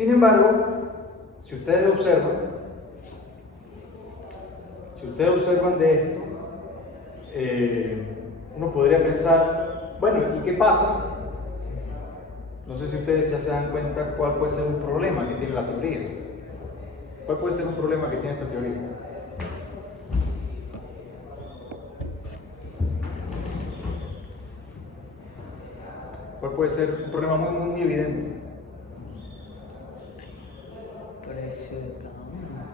Sin embargo, si ustedes observan de esto, uno podría pensar, bueno, ¿y qué pasa? No sé si ustedes ya se dan cuenta cuál puede ser un problema que tiene la teoría. ¿Cuál puede ser un problema que tiene esta teoría? ¿Cuál puede ser un problema muy evidente? Precio de cada uno.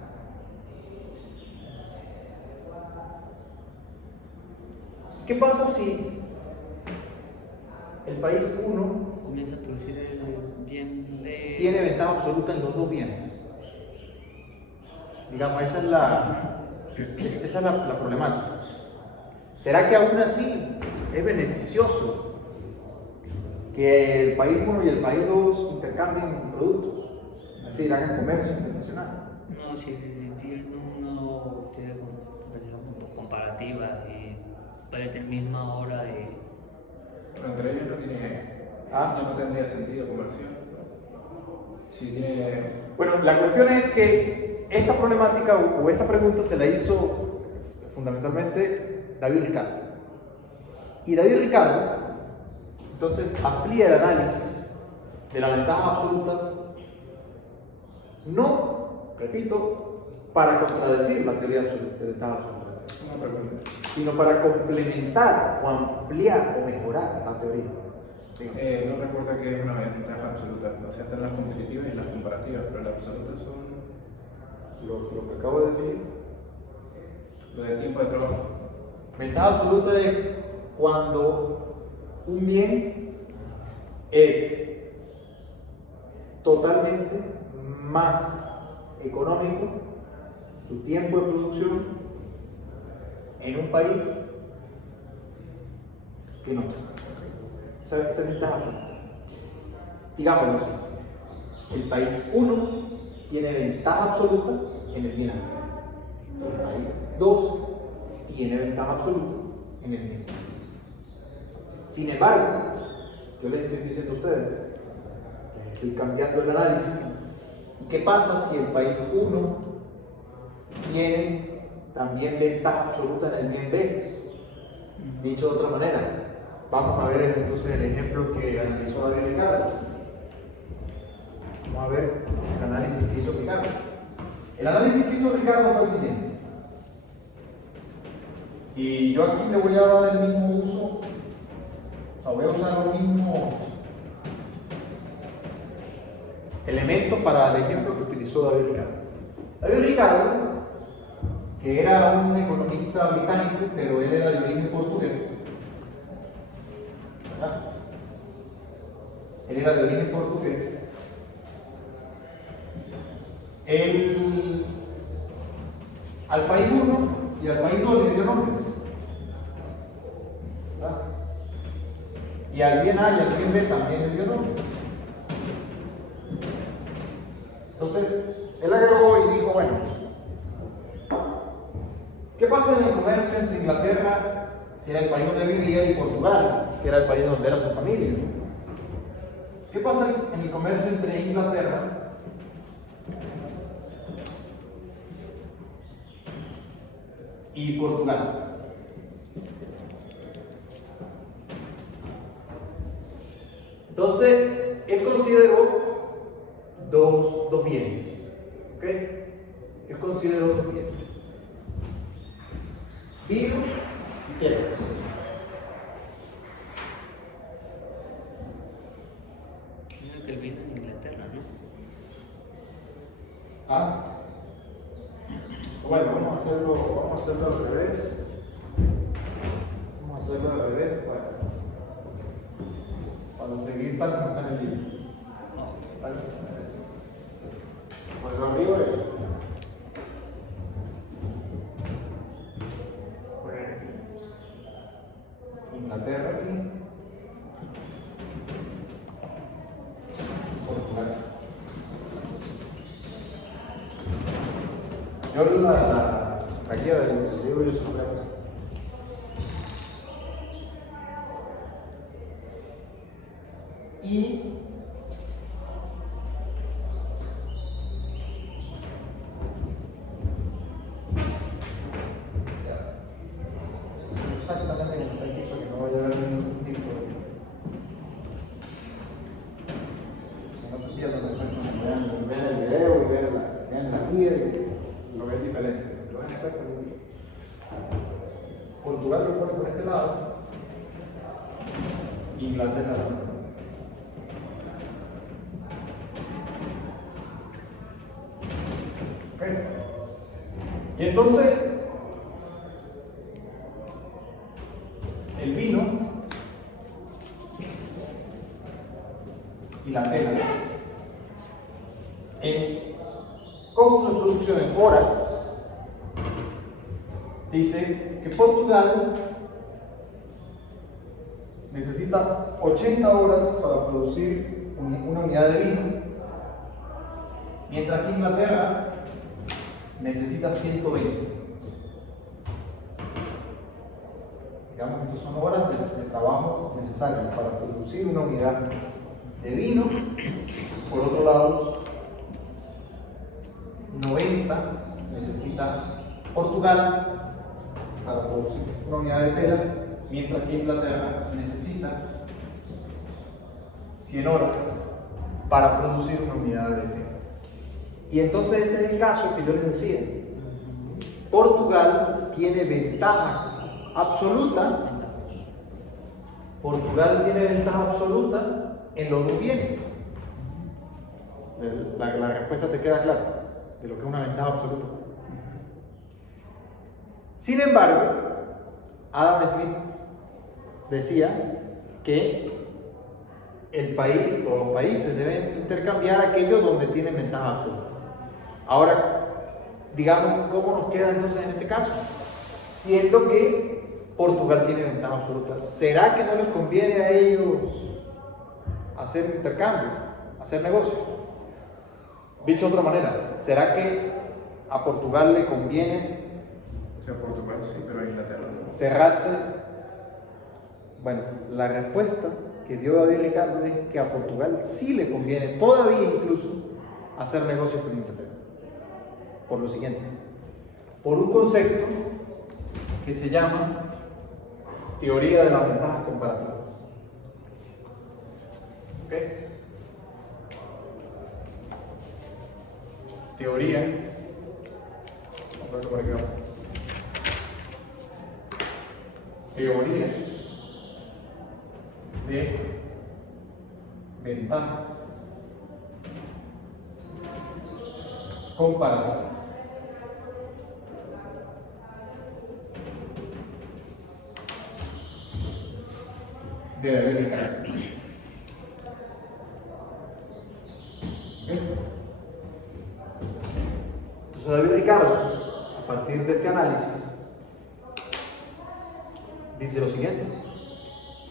¿Qué pasa si el país 1 Comienza a producir el bien de... tiene ventaja absoluta en los dos bienes? Digamos, esa es la problemática. ¿Será que aún así es beneficioso que el país 1 y el país 2 intercambien productos? Es decir, hagan comercio internacional. No, si el bien uno tiene digamos, comparativas y puede tener misma hora de... Pero entre ellos no tendría sentido comercio. Si tiene... Bueno, la cuestión es que esta problemática o esta pregunta se la hizo fundamentalmente David Ricardo. Y David Ricardo, entonces, amplía el análisis de las ventajas absolutas, no, repito, para contradecir la teoría de ventajas absolutas, Una pregunta. sino para complementar o ampliar o mejorar la teoría. No recuerda que es una ventaja absoluta. O sea, están las competitivas y las comparativas, pero las absolutas son Lo que acabo de definir. lo de tiempo de trabajo. Ventaja absoluta es cuando un bien es totalmente más económico, su tiempo de producción en un país que en otro. Esa es ventaja absoluta. Digámoslo así, el país 1 tiene ventaja absoluta en el bien ajeno. El país 2 tiene ventaja absoluta en el bien. Sin embargo, yo les estoy diciendo a ustedes, les estoy cambiando el análisis. ¿Y qué pasa si el país 1 tiene también ventaja absoluta en el bien B? Dicho de otra manera, vamos a ver entonces el ejemplo que analizó David Ricardo. Vamos a ver el análisis que hizo Ricardo. El análisis que hizo Ricardo fue el siguiente. Y yo aquí le voy a dar el mismo uso, o sea, voy a usar los mismos elementos para el ejemplo que utilizó David Ricardo. David Ricardo, que era un economista británico, pero él era de origen portugués, ¿verdad? Él era de origen portugués. Él, al país 1 y al país 2 le dio nombres, ¿verdad? Y al bien A y al bien B también le dio nombres. Entonces, él agarró y dijo, bueno, ¿qué pasa en el comercio entre Inglaterra, que era el país donde vivía, y Portugal, que era el país donde era su familia? ¿Qué pasa en el comercio entre Inglaterra y Portugal? Entonces, él consideró dos bienes, ¿ok? Él consideró dos bienes: vino y tierra. Creo que el vino en Inglaterra, ¿no? Ah, bueno, vamos a hacerlo al revés. Vamos a hacerlo al revés para seguir tal como está en el libro. ¿Vale? Por lo arriba Inglaterra aquí, Portugal. Yo la guía del libro yo siempre hago así. Y Inglaterra. Okay. Y entonces, el vino y la tela, en costos de producción en horas, dice que Portugal necesita 80 horas para producir una unidad de vino, mientras que Inglaterra necesita 120. Digamos que estas son horas de trabajo necesarias para producir una unidad de vino. Por otro lado, 90 necesita Portugal para producir una unidad de tela, mientras que Inglaterra necesita 100 horas para producir una unidad de tela. Y entonces este es el caso que yo les decía. Portugal tiene ventaja absoluta. Portugal tiene ventaja absoluta en los dos bienes. La respuesta te queda clara de lo que es una ventaja absoluta. Sin embargo, Adam Smith decía que el país o los países deben intercambiar aquello donde tienen ventaja absoluta. Ahora, digamos, ¿cómo nos queda entonces en este caso? Siendo que Portugal tiene ventaja absoluta, ¿será que no les conviene a ellos hacer intercambio, hacer negocio? Dicho de otra manera, ¿será que a Portugal le conviene O sea, Portugal sí, pero a Inglaterra no. cerrarse? Bueno, la respuesta que dio David Ricardo es que a Portugal sí le conviene, todavía incluso, hacer negocios con Inglaterra. Por lo siguiente, por un concepto que se llama teoría de las ventajas comparativas. ¿Ok? Teoría. Vamos a verlo por aquí abajo. Teoría de ventajas comparativas. De David Ricardo. Entonces David Ricardo, a partir de este análisis, dice lo siguiente: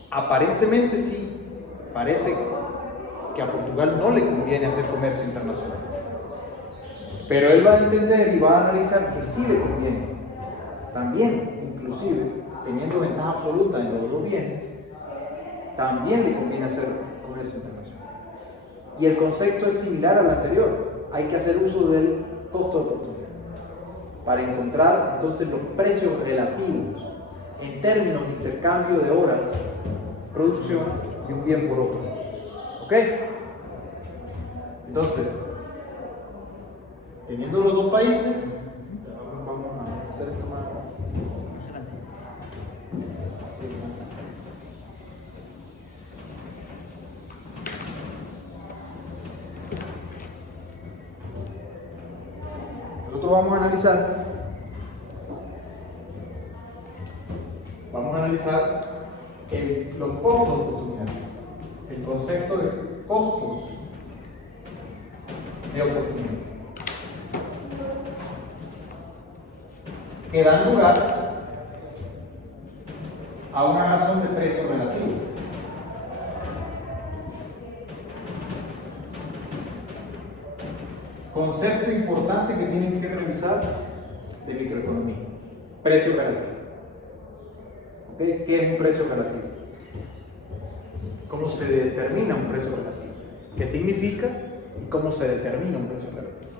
aparentemente sí, parece que a Portugal no le conviene hacer comercio internacional, pero él va a entender y va a analizar que sí le conviene, también, inclusive, teniendo ventaja absoluta en los dos bienes, también le conviene hacer comercio internacional. Y el concepto es similar al anterior. Hay que hacer uso del costo de oportunidad para encontrar entonces los precios relativos en términos de intercambio de horas, producción de un bien por otro. ¿Ok? Entonces, teniendo los dos países, vamos a hacer esto más. Nosotros vamos a analizar los costos de oportunidad, el concepto de costos de oportunidad, que dan lugar a una razón de precio relativo. Concepto importante que tienen que revisar de microeconomía: precio relativo. ¿Okay? ¿Qué es un precio relativo? ¿Cómo se determina un precio relativo? ¿Qué significa y cómo se determina un precio relativo?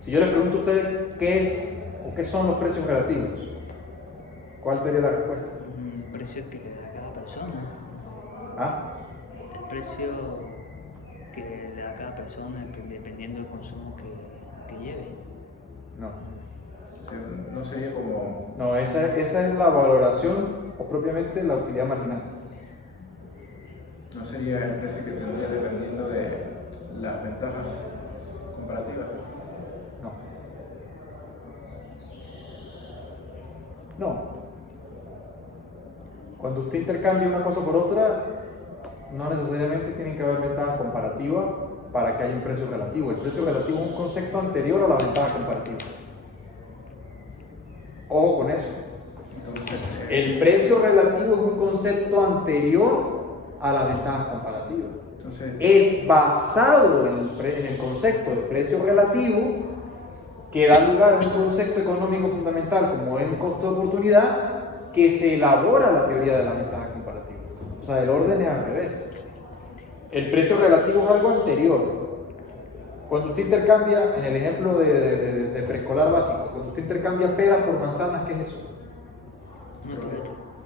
Si yo les pregunto a ustedes qué es o qué son los precios relativos, ¿cuál sería la respuesta? Un precio que le da cada persona. ¿Ah? El precio que le da cada persona dependiendo del consumo que lleve. No. O sea, no sería como... No, esa es la valoración o propiamente la utilidad marginal. No sería el precio que tendría dependiendo de las ventajas comparativas. No. Cuando usted intercambia una cosa por otra, no necesariamente tienen que haber ventajas comparativas para que haya un precio relativo. El precio relativo es un concepto anterior a la ventaja comparativa. Ojo con eso. Entonces, El precio relativo es un concepto anterior a las ventajas comparativas. entonces, Es basado en el concepto de precio relativo que da lugar a un concepto económico fundamental como es el costo de oportunidad, que se elabora la teoría de las ventajas comparativas. O sea, el orden es al revés. El precio relativo es algo anterior. Cuando usted intercambia, en el ejemplo de preescolar básico, cuando usted intercambia peras por manzanas, ¿qué es eso?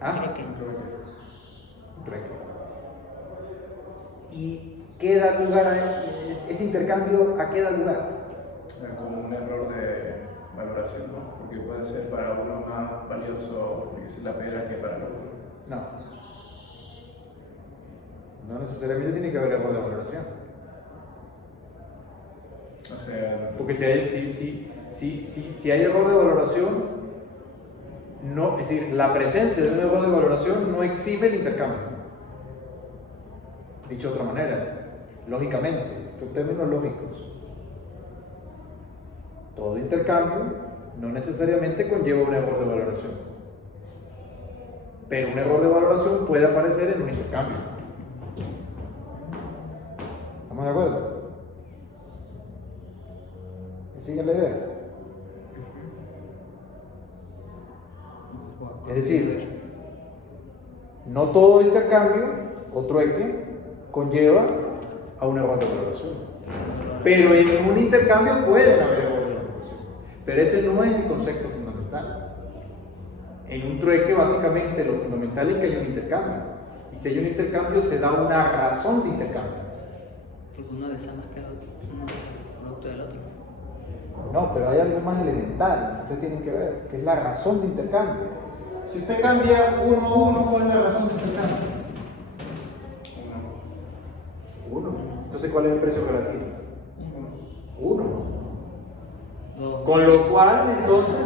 ¿Ah? Un trueque. ¿Y qué da lugar a ese intercambio? ¿A qué da lugar? como un error de valoración, ¿no? Porque puede ser para uno más valioso la pera que para el otro. No. No necesariamente tiene que haber error de valoración. O sea, Porque si hay error de valoración, no, es decir, la presencia de un error de valoración no exime el intercambio. Dicho de otra manera, lógicamente, estos términos lógicos. Todo intercambio no necesariamente conlleva un error de valoración. Pero un error de valoración puede aparecer en un intercambio. ¿Estamos de acuerdo? ¿Me sigue la idea? Es decir, no todo intercambio o trueque conlleva a un error de valoración. Pero en un intercambio pueden haber errores de valoración. Pero ese no es el concepto fundamental. En un trueque, básicamente, lo fundamental es que haya un intercambio. Y si hay un intercambio, se da una razón de intercambio. Porque uno desea más que el otro, uno desea el producto del otro. No, pero hay algo más elemental que ustedes tienen que ver, que es la razón de intercambio. Si usted cambia uno a uno, ¿cuál es la razón de intercambio? Uno. Entonces, ¿cuál es el precio relativo? Uno. No. Con lo cual, entonces,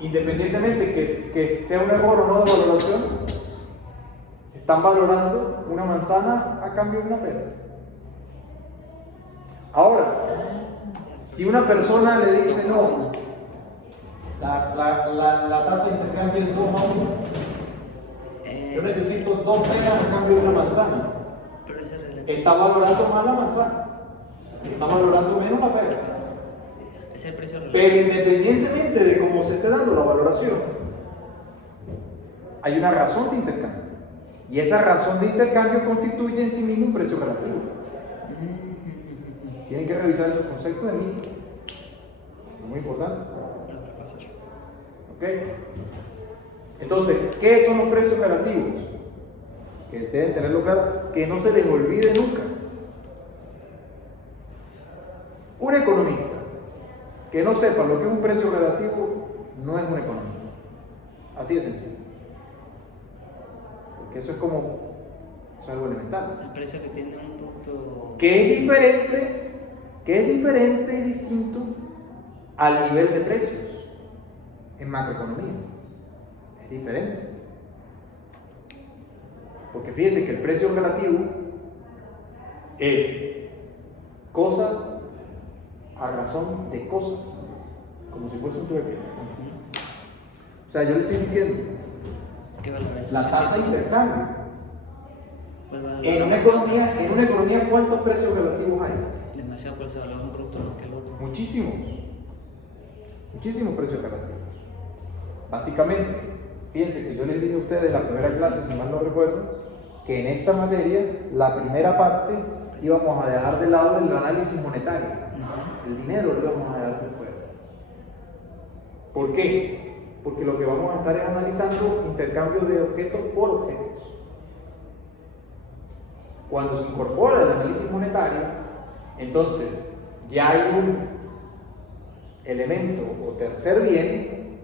independientemente que sea un error o no de valoración, están valorando una manzana a cambio de una pera. Ahora, si una persona le dice no, la tasa de intercambio es 2 a 1, yo necesito 2 peras a cambio de una manzana, Pero ese es relativo. está valorando más la manzana, está valorando menos la pera. Es el precio relativo. Pero independientemente de cómo se esté dando la valoración, hay una razón de intercambio. Y esa razón de intercambio constituye en sí mismo un precio relativo. Tienen que revisar esos conceptos de mí. Es muy importante. ¿Ok? Entonces, ¿qué son los precios relativos? Que deben tenerlo claro, que no se les olvide nunca. Un economista que no sepa lo que es un precio relativo no es un economista. Así de sencillo. Porque eso es algo elemental. El precio que tiene un producto. Que es diferente y distinto al nivel de precios en macroeconomía. Es diferente. Porque fíjense que el precio relativo es cosas a razón de cosas, como si fuese un trueque. O sea, yo le estoy diciendo ¿Qué valorización la tasa de tiene? intercambio. ¿Cuál valor? En una economía, ¿cuántos precios relativos hay? Demasiado por eso valora un producto más que el otro. Muchísimos precios relativos. Básicamente, fíjense que yo les dije a ustedes en la primera clase, si mal no recuerdo, que en esta materia, la primera parte, íbamos a dejar de lado el análisis monetario. El dinero lo íbamos a dejar por fuera. ¿Por qué? Porque lo que vamos a estar es analizando intercambio de objetos por objetos. Cuando se incorpora el análisis monetario, entonces ya hay un elemento o tercer bien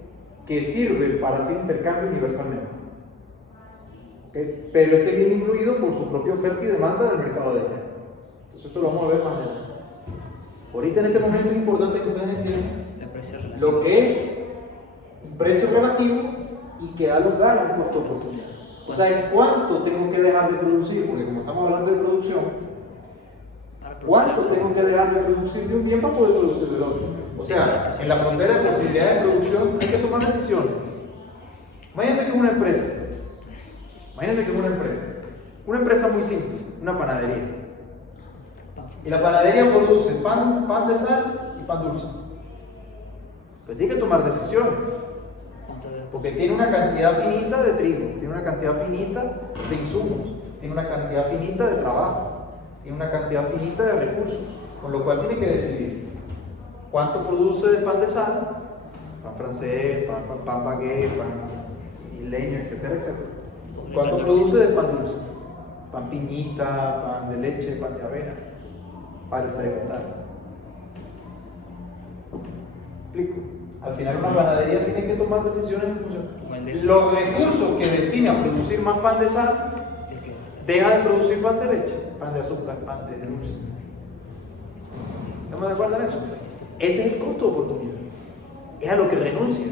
que sirve para hacer intercambio universalmente. ¿okay? Pero este viene influido por su propia oferta y demanda del mercado de ella. Entonces esto lo vamos a ver más adelante. Ahorita en este momento es importante que ustedes entiendan lo que es un precio relativo y que da lugar a un costo de oportunidad. O sea, ¿en cuánto tengo que dejar de producir? Porque como estamos hablando de producción, ¿cuánto tengo que dejar de producir de un bien para poder producir del otro? O sea, en la frontera de posibilidad de producción hay que tomar decisiones. Imagínense que es una empresa. Una empresa muy simple, una panadería. Y la panadería produce pan de sal y pan dulce. Pues tiene que tomar decisiones. Porque tiene una cantidad finita de trigo, tiene una cantidad finita de insumos, tiene una cantidad finita de trabajo, tiene una cantidad finita de recursos. Con lo cual tiene que decidir cuánto produce de pan de sal, pan francés, pan baguette, pan isleño, etcétera, etcétera. ¿Cuánto produce de pan dulce? Pan piñita, pan de leche, pan de avena. Para ustedes contar. ¿Explico? Al final una panadería tiene que tomar decisiones en función. Los recursos que destina a producir más pan de sal, deja de producir pan de leche, pan de azúcar, pan de dulce. ¿Estamos de acuerdo en eso? Ese es el costo de oportunidad. Es a lo que renuncia.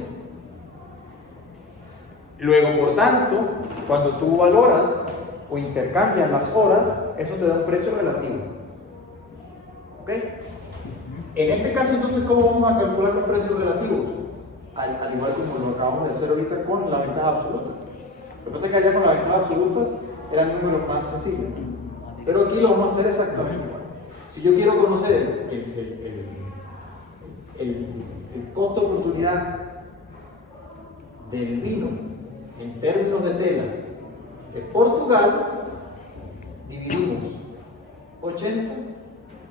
Luego, por tanto, cuando tú valoras o intercambias las horas, eso te da un precio relativo. ¿Ok? En este caso, entonces, ¿cómo vamos a calcular los precios relativos? Al igual como lo acabamos de hacer ahorita con la ventaja absoluta. Lo que pasa es que allá con la ventaja absoluta eran números más sencillos. Pero aquí lo vamos a hacer exactamente igual. Si yo quiero conocer el costo de oportunidad del vino en términos de tela de Portugal, dividimos 80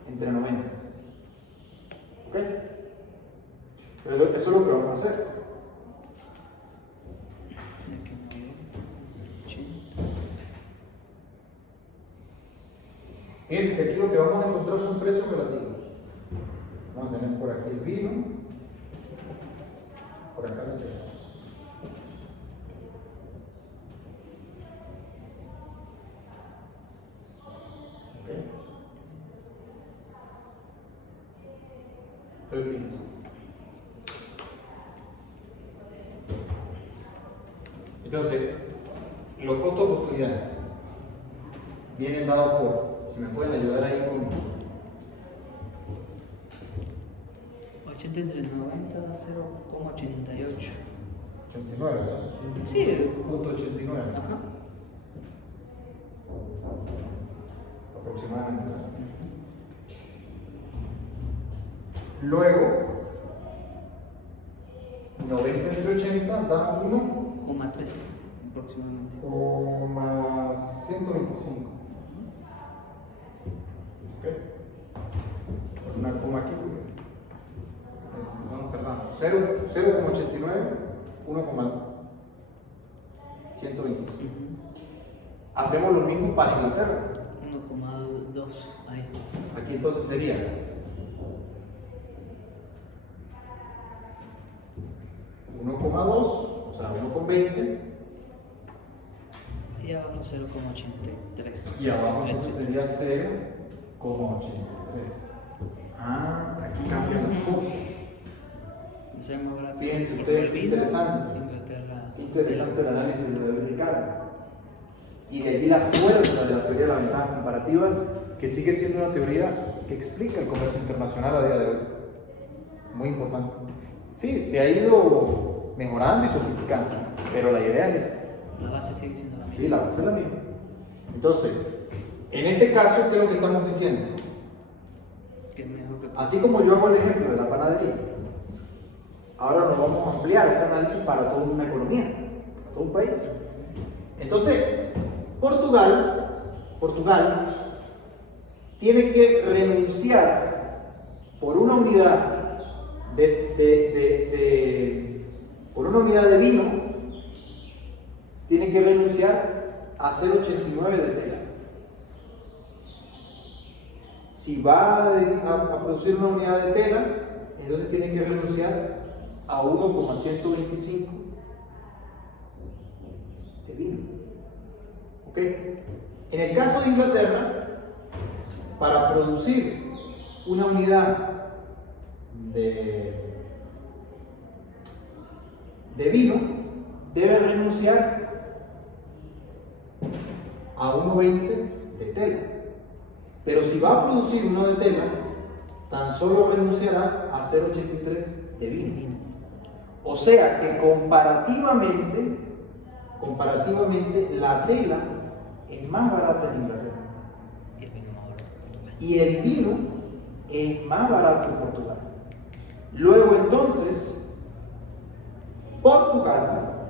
entre 90. ¿Ok? Pero eso es lo que vamos a hacer. Fíjense que aquí lo que vamos a encontrar son precios relativos. Vamos a tener por aquí el vino, por acá la tela. Estoy bien. Entonces, los costos de oportunidad vienen dados por, si me pueden ayudar ahí con 80 entre 90, 0,88. 89, ¿verdad? Sí. Punto 89. Ajá. Aproximadamente. Luego, 90 entre 80 da 1,3 aproximadamente. 1,125. ¿Ok? Por una coma aquí. Vamos, perdón. 0,89, 1,125. Hacemos lo mismo para Inglaterra. 1,2 ahí. Aquí entonces sería 1,2, o sea, 1,20. Y abajo 0,83. Y abajo entonces sería 0,83. Ah, aquí cambian las cosas. Fíjense ustedes, qué interesante. Interesante el análisis de David Ricardo. Y de allí la fuerza de la teoría de las ventajas comparativas, que sigue siendo una teoría que explica el comercio internacional a día de hoy. Muy importante. Sí, se ha ido mejorando y sofisticando, pero la idea es esta. La base sigue siendo la misma. Sí, la base es la misma. Entonces, en este caso, ¿qué es lo que estamos diciendo? Que es mejor que... Así como yo hago el ejemplo de la panadería, ahora nos vamos a ampliar ese análisis para toda una economía, para todo un país. Entonces, Portugal tiene que renunciar por una unidad por una unidad de vino, tiene que renunciar a 0,89 de tela. Si va a producir una unidad de tela, entonces tiene que renunciar a 1,125 de vino. En el caso de Inglaterra, para producir una unidad de vino, debe renunciar a 1,20 de tela. Pero si va a producir uno de tela, tan solo renunciará a 0,83 de vino. O sea que comparativamente la tela es más barata en Inglaterra. Y el vino es más barato en Portugal. Luego entonces, Portugal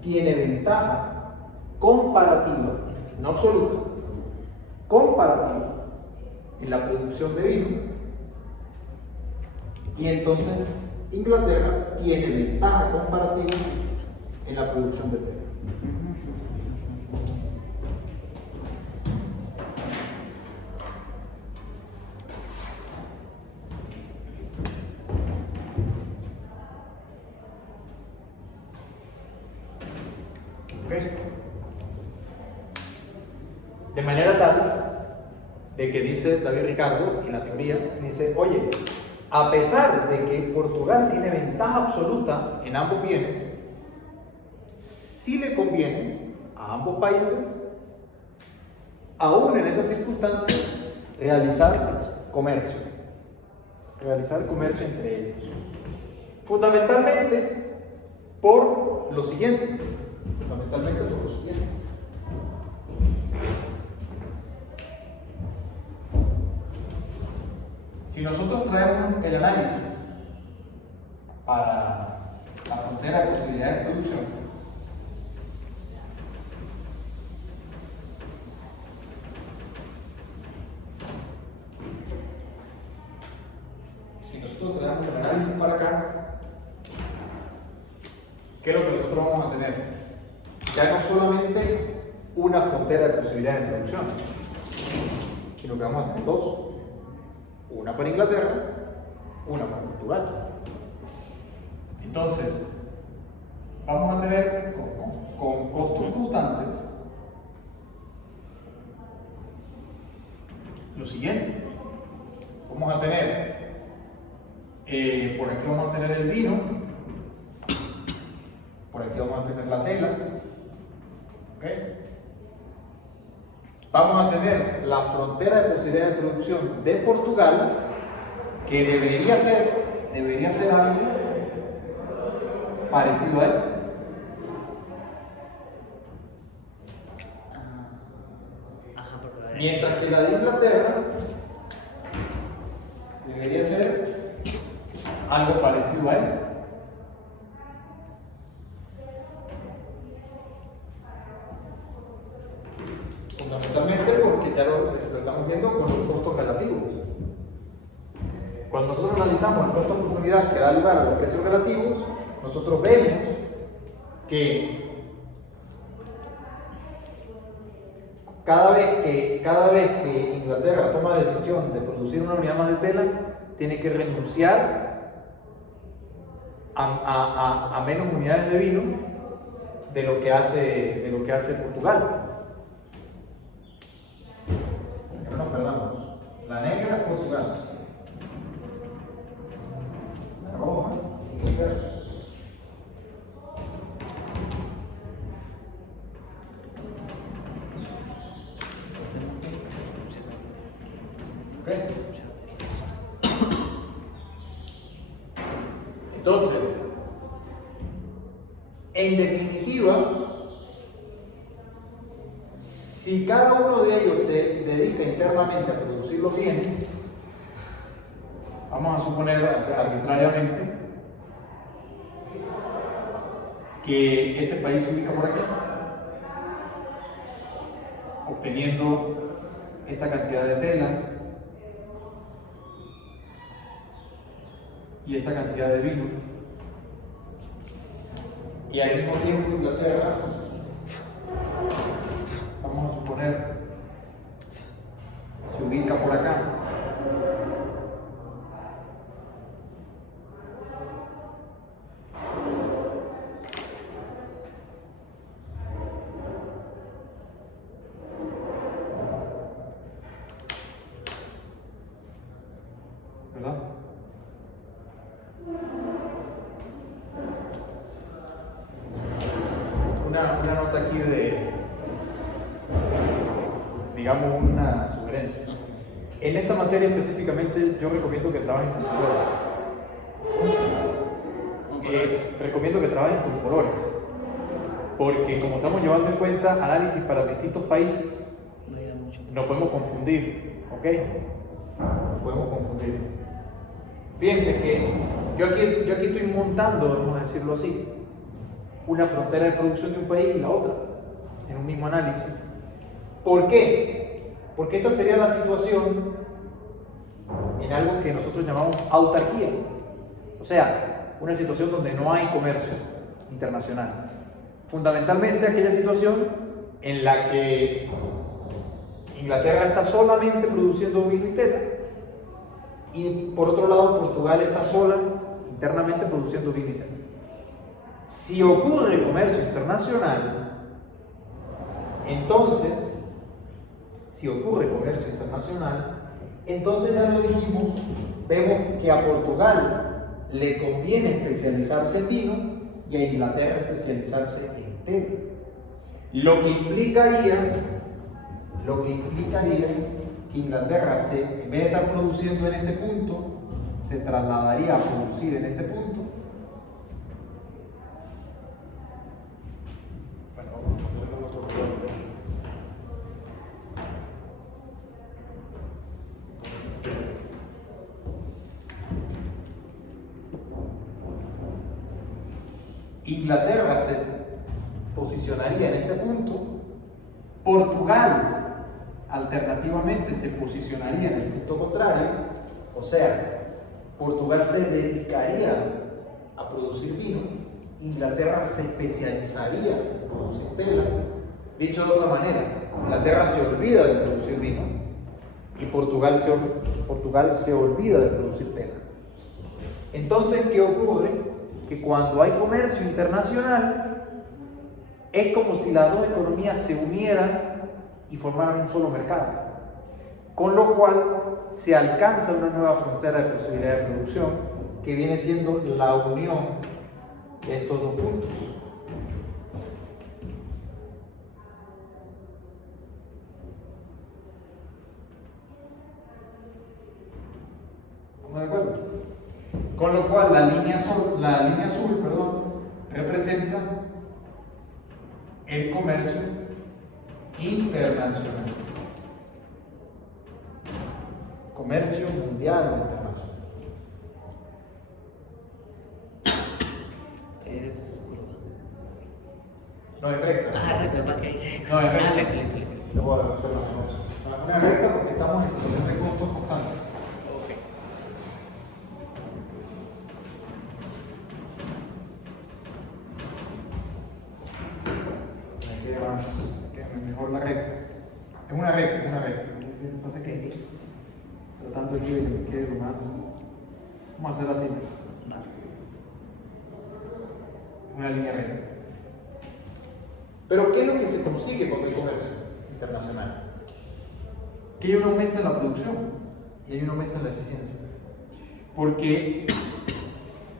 tiene ventaja comparativa, no absoluta, comparativa en la producción de vino, y entonces Inglaterra tiene ventaja comparativa en la producción de tela. De manera tal de que dice David Ricardo en la teoría, dice, oye, a pesar de que Portugal tiene ventaja absoluta en ambos bienes, sí le conviene a ambos países, aún en esas circunstancias, realizar comercio entre ellos. Fundamentalmente por lo siguiente. Si nosotros traemos el análisis para la frontera de posibilidades de producción, para acá, ¿qué es lo que nosotros vamos a tener? Ya no solamente una frontera de posibilidades de producción, sino que vamos a tener dos. Una para Inglaterra, una para Portugal. Entonces, vamos a tener con costos constantes lo siguiente. Vamos a tener, por aquí vamos a tener el vino, por aquí vamos a tener la tela, ¿okay? Vamos a tener la frontera de posibilidades de producción de Portugal, que debería ser algo parecido a esto. Mientras que la de Inglaterra debería ser algo parecido a esto. Fundamentalmente porque ya lo estamos viendo con los costos relativos. Cuando nosotros analizamos el costo de oportunidad que da lugar a los precios relativos, nosotros vemos que cada vez que Inglaterra toma la decisión de producir una unidad más de tela, tiene que renunciar a menos unidades de vino de lo que hace Portugal. No nos perdamos. La negra es Portugal. La roja es Inglaterra. ¿Okay? Entonces, en definitiva, si cada uno de ellos se dedica internamente a producir los bienes, vamos a suponer arbitrariamente que este país se ubica por aquí, obteniendo esta cantidad de tela y esta cantidad de vino, y al mismo tiempo Inglaterra, vamos a suponer, se ubica por acá. una nota aquí de, digamos, una sugerencia. En esta materia específicamente yo recomiendo que trabajen con colores. Recomiendo que trabajen con colores. Porque como estamos llevando en cuenta análisis para distintos países, nos podemos confundir, ¿ok? Nos podemos confundir. Fíjense que yo aquí estoy montando, vamos a decirlo así, una frontera de producción de un país y la otra, en un mismo análisis. ¿Por qué? Porque esta sería la situación en algo que nosotros llamamos autarquía. O sea, una situación donde no hay comercio internacional. Fundamentalmente aquella situación en la que Inglaterra está solamente produciendo vino y tela y por otro lado Portugal está sola internamente produciendo vino y tela. Si ocurre comercio internacional, entonces ya lo dijimos, vemos que a Portugal le conviene especializarse en vino y a Inglaterra especializarse en tela. Lo que implicaría que Inglaterra, en vez de estar produciendo en este punto, se trasladaría a producir en este punto. Bueno, vamos a ponerlo otro color. Inglaterra se posicionaría en este punto, Portugal alternativamente se posicionaría en el punto contrario, o sea, Portugal se dedicaría a producir vino, Inglaterra se especializaría en producir tela. Dicho de otra manera, Inglaterra se olvida de producir vino y Portugal se olvida de producir tela. Entonces, ¿qué ocurre? Que cuando hay comercio internacional es como si las dos economías se unieran y formaran un solo mercado, con lo cual se alcanza una nueva frontera de posibilidad de producción que viene siendo la unión de estos dos puntos. ¿Estamos de acuerdo? Con lo cual la línea azul, representa el comercio internacional. Comercio mundial o internacional. Es curva. No es recta. Recta, ¿para qué dice? No, es recta. Recta. Lo voy a hacer una recta porque estamos en situación de costos constantes. Mejor la recta. Es una recta. Lo que pasa es que tratando aquí de que me quede lo más. Vamos a hacer así. Una línea recta. Pero ¿qué es lo que se consigue cuando hay comercio internacional? Que hay un aumento en la producción y hay un aumento en la eficiencia. Porque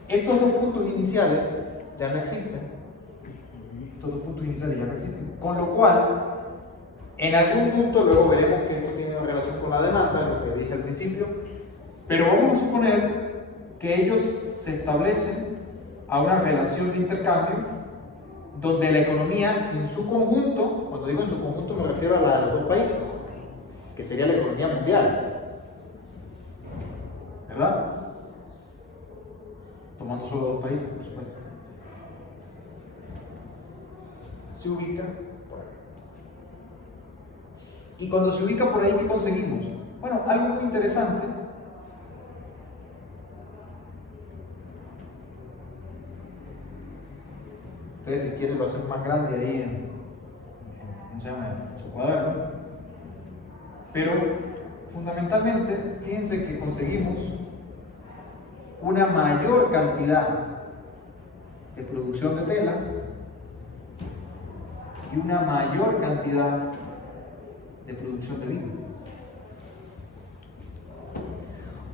estos dos puntos iniciales ya no existen. Con lo cual, en algún punto, luego veremos que esto tiene una relación con la demanda, lo que dije al principio, pero vamos a suponer que ellos se establecen a una relación de intercambio donde la economía en su conjunto, cuando digo en su conjunto me refiero a la de los dos países, que sería la economía mundial, ¿verdad? Tomando solo dos países, por supuesto. Se ubica por ahí. Y cuando se ubica por ahí, ¿qué conseguimos? Bueno, algo muy interesante. Ustedes si quieren lo hacen más grande ahí en su cuaderno. Pero fundamentalmente, fíjense que conseguimos una mayor cantidad de producción de tela y una mayor cantidad de producción de vino.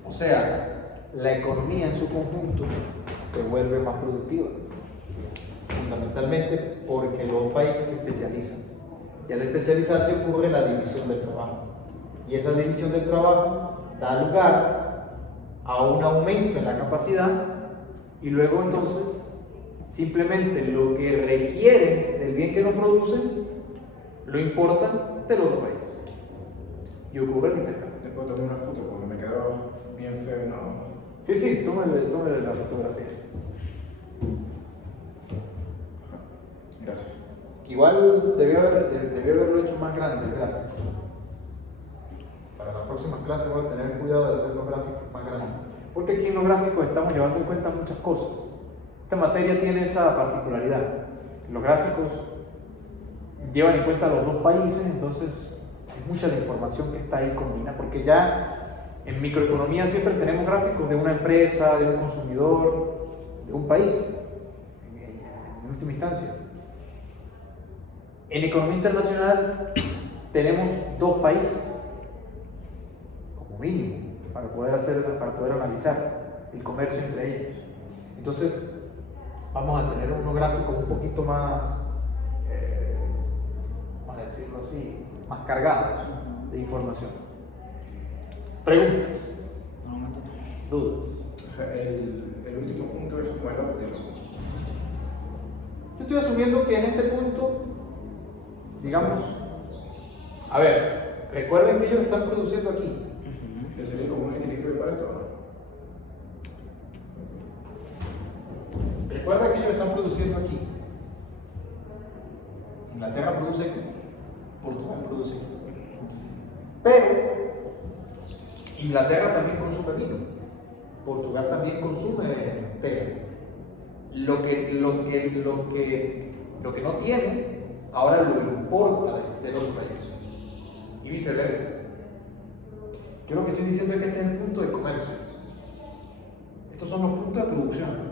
O sea, la economía en su conjunto se vuelve más productiva. fundamentalmente porque los países se especializan. Y al especializarse ocurre la división del trabajo. Y esa división del trabajo da lugar a un aumento en la capacidad y luego entonces simplemente lo que requieren del bien que no producen lo importan del otro país. Y ocurre el intercambio. Te puedo tomar una foto porque me quedó bien feo, ¿no? Sí, tómale la fotografía. Gracias. Igual debió haberlo hecho más grande el gráfico. Para las próximas clases voy a tener cuidado de hacer los gráficos más grandes. Porque aquí en los gráficos estamos llevando en cuenta muchas cosas. Esta materia tiene esa particularidad. Los gráficos llevan en cuenta los dos países, entonces hay mucha de la información que está ahí combinada, porque ya en microeconomía siempre tenemos gráficos de una empresa, de un consumidor, de un país, en última instancia. En economía internacional tenemos dos países, como mínimo, para poder analizar el comercio entre ellos. Entonces, vamos a tener unos gráficos un poquito más, vamos a decirlo así, más cargados de información. Preguntas, dudas. El último punto es como el óptimo. Yo estoy asumiendo que en este punto, digamos, a ver, recuerden que ellos están produciendo aquí. Que sería como un equilibrio de Pareto, ¿no? Recuerda que ellos están produciendo aquí. Inglaterra produce aquí, Portugal produce aquí. Pero Inglaterra también consume vino, Portugal también consume tela. Lo que no tiene, ahora lo importa del otro país. Y viceversa. Yo lo que estoy diciendo es que este es el punto de comercio. Estos son los puntos de producción.